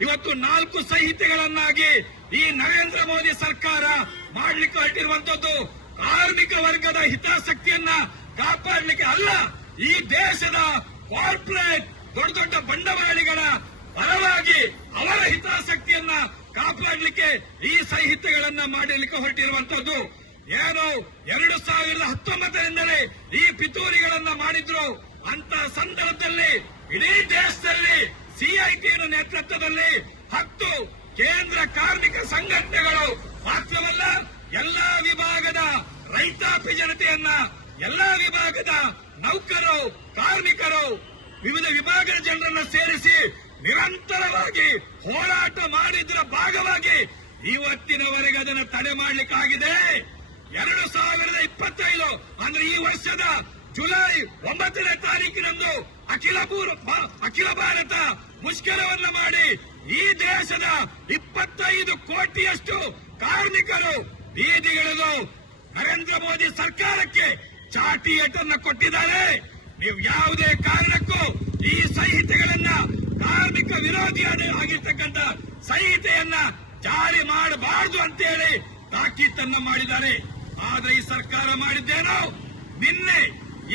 ಇವತ್ತು ನಾಲ್ಕು ಸಂಹಿತೆಗಳನ್ನಾಗಿ ಈ ನರೇಂದ್ರ ಮೋದಿ ಸರ್ಕಾರ ಮಾಡಲಿಕ್ಕೆ ಹೊರಟಿರುವಂತದ್ದು ಕಾರ್ಮಿಕ ವರ್ಗದ ಹಿತಾಸಕ್ತಿಯನ್ನ ಕಾಪಾಡಲಿಕ್ಕೆ ಅಲ್ಲ, ಈ ದೇಶದ ಕಾರ್ಪೊರೇಟ್ ದೊಡ್ಡ ದೊಡ್ಡ ಬಂಡವಾಳಿಗಳ ಪರವಾಗಿ ಅವರ ಹಿತಾಸಕ್ತಿಯನ್ನ ಕಾಪಾಡಲಿಕ್ಕೆ ಈ ಸಂಹಿತೆಗಳನ್ನ ಮಾಡಲಿಕ್ಕೆ ಹೊರಟಿರುವಂತದ್ದು. ಏನು ಎರಡು ಸಾವಿರದ ಹತ್ತೊಂಬತ್ತರಿಂದಲೇ ಈ ಪಿತೂರಿಗಳನ್ನ ಮಾಡಿದ್ರು. ಅಂತ ಸಂದರ್ಭದಲ್ಲಿ ಇಡೀ ದೇಶದಲ್ಲಿ ಸಿಐಟಿ ನೇತೃತ್ವದಲ್ಲಿ ಹತ್ತು ಕೇಂದ್ರ ಕಾರ್ಮಿಕ ಸಂಘಟನೆಗಳು ಮಾತ್ರವಲ್ಲ ಎಲ್ಲಾ ವಿಭಾಗದ ರೈತಾಪಿ ಜನತೆಯನ್ನ, ಎಲ್ಲಾ ವಿಭಾಗದ ನೌಕರರು ಕಾರ್ಮಿಕರು, ವಿವಿಧ ವಿಭಾಗದ ಜನರನ್ನ ಸೇರಿಸಿ ನಿರಂತರವಾಗಿ ಹೋರಾಟ ಮಾಡಿದ್ರ ಭಾಗವಾಗಿ ಇವತ್ತಿನವರೆಗೆ ಅದನ್ನು ತಡೆ ಮಾಡಲಿಕ್ಕಾಗಿದೆ. ಎರಡು ಸಾವಿರದ ಇಪ್ಪತ್ತೈದು, ಅಂದ್ರೆ ಈ ವರ್ಷದ ಜುಲೈ ಒಂಬತ್ತನೇ ತಾರೀಕಿನಂದು ಅಖಿಲ ಅಖಿಲ ಭಾರತ ಮುಷ್ಕರವನ್ನ ಮಾಡಿ ಈ ದೇಶದ ಇಪ್ಪತ್ತೈದು ಕೋಟಿಯಷ್ಟು ಕಾರ್ಮಿಕರು ಬೀದಿಗಿಳಿದು ನರೇಂದ್ರ ಮೋದಿ ಸರ್ಕಾರಕ್ಕೆ ಚಾಟಿ ಏಟನ್ನ ಕೊಟ್ಟಿದ್ದಾರೆ. ನೀವು ಯಾವುದೇ ಕಾರಣಕ್ಕೂ ಈ ಸಂಹಿತೆಗಳನ್ನ ಕಾರ್ಮಿಕ ವಿರೋಧಿ ಆಗಿರ್ತಕ್ಕಂಥ ಸಂಹಿತೆಯನ್ನ ಜಾರಿ ಮಾಡಬಾರದು ಅಂತ ಹೇಳಿ ತಾಕೀತನ್ನ ಮಾಡಿದ್ದಾರೆ. ಆದ್ರೆ ಈ ಸರ್ಕಾರ ಮಾಡಿದ್ದೇನೋ? ನಿನ್ನೆ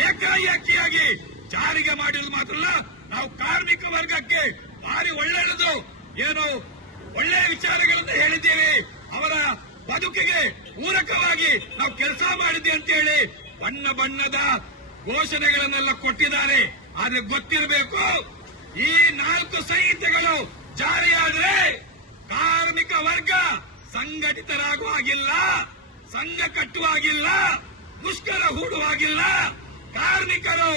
ಏಕಾಏಕಿಯಾಗಿ ಜಾರಿಗೆ ಮಾಡಿರೋದು ಮಾತ್ರಲ್ಲ ನಾವು ಕಾರ್ಮಿಕ ವರ್ಗಕ್ಕೆ ಭಾರಿ ಒಳ್ಳೆಯದು. ಏನು ಒಳ್ಳೆಯ ವಿಚಾರಗಳನ್ನು ಹೇಳಿದ್ದೀವಿ. ಅವರ ಬದುಕಿಗೆ ಪೂರಕವಾಗಿ ನಾವು ಕೆಲಸ ಮಾಡಿದ್ವಿ ಅಂತೇಳಿ ಬಣ್ಣ ಬಣ್ಣದ ಘೋಷಣೆಗಳನ್ನೆಲ್ಲ ಕೊಟ್ಟಿದ್ದಾರೆ. ಆದ್ರೆ ಗೊತ್ತಿರಬೇಕು, ಈ ನಾಲ್ಕು ಸಂಹಿತೆಗಳು ಜಾರಿಯಾದ್ರೆ ಕಾರ್ಮಿಕ ವರ್ಗ ಸಂಘಟಿತರಾಗುವಾಗಿಲ್ಲ, ಸಂಘ ಕಟ್ಟುವಾಗಿಲ್ಲ, ಮುಷ್ಕರ ಹೂಡುವಾಗಿಲ್ಲ. ಕಾರ್ಮಿಕರು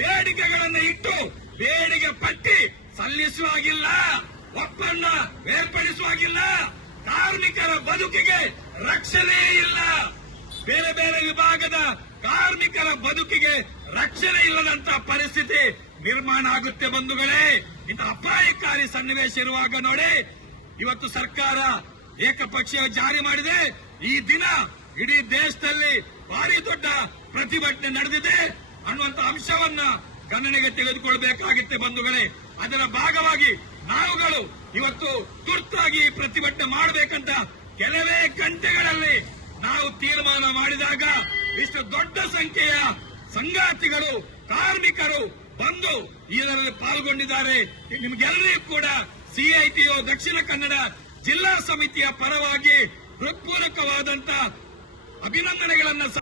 ಬೇಡಿಕೆಗಳನ್ನು ಇಟ್ಟು ಬೇಡಿಕೆ ಪಟ್ಟಿ ಸಲ್ಲಿಸುವಾಗಿಲ್ಲ, ಒಪ್ಪಂದ ಬೇರ್ಪಡಿಸುವಾಗಿಲ್ಲ. ಕಾರ್ಮಿಕರ ಬದುಕಿಗೆ ರಕ್ಷಣೆ ಇಲ್ಲ. ಬೇರೆ ಬೇರೆ ವಿಭಾಗದ ಕಾರ್ಮಿಕರ ಬದುಕಿಗೆ ರಕ್ಷಣೆ ಇಲ್ಲದಂತ ಪರಿಸ್ಥಿತಿ ನಿರ್ಮಾಣ ಆಗುತ್ತೆ ಬಂಧುಗಳೇ. ಇಂಥ ಅಪಾಯಕಾರಿ ಸನ್ನಿವೇಶ ಇರುವಾಗ ನೋಡಿ, ಇವತ್ತು ಸರ್ಕಾರ ಏಕಪಕ್ಷೀಯ ಜಾರಿ ಮಾಡಿದೆ. ಈ ದಿನ ಇಡೀ ದೇಶದಲ್ಲಿ ಭಾರಿ ದೊಡ್ಡ ಪ್ರತಿಭಟನೆ ನಡೆದಿದೆ ಅನ್ನುವಂತ ಅಂಶವನ್ನ ಗಣನೆಗೆ ತೆಗೆದುಕೊಳ್ಳಬೇಕಾಗಿತ್ತೆ ಬಂಧುಗಳೇ. ಅದರ ಭಾಗವಾಗಿ ನಾವುಗಳು ಇವತ್ತು ತುರ್ತಾಗಿ ಪ್ರತಿಭಟನೆ ಮಾಡಬೇಕಂತ ಕೆಲವೇ ಗಂಟೆಗಳಲ್ಲಿ ನಾವು ತೀರ್ಮಾನ ಮಾಡಿದಾಗ ಇಷ್ಟು ದೊಡ್ಡ ಸಂಖ್ಯೆಯ ಸಂಗಾತಿಗಳು, ಕಾರ್ಮಿಕರು ಬಂದು ಇದರಲ್ಲಿ ಪಾಲ್ಗೊಂಡಿದ್ದಾರೆ. ನಿಮ್ಗೆಲ್ಲರಿಗೂ ಕೂಡ ಸಿಐಟಿಯು ದಕ್ಷಿಣ ಕನ್ನಡ ಜಿಲ್ಲಾ ಸಮಿತಿಯ ಪರವಾಗಿ ಹೃತ್ಪೂರ್ವಕವಾದಂತ ಅಭಿನಂದನೆಗಳನ್ನ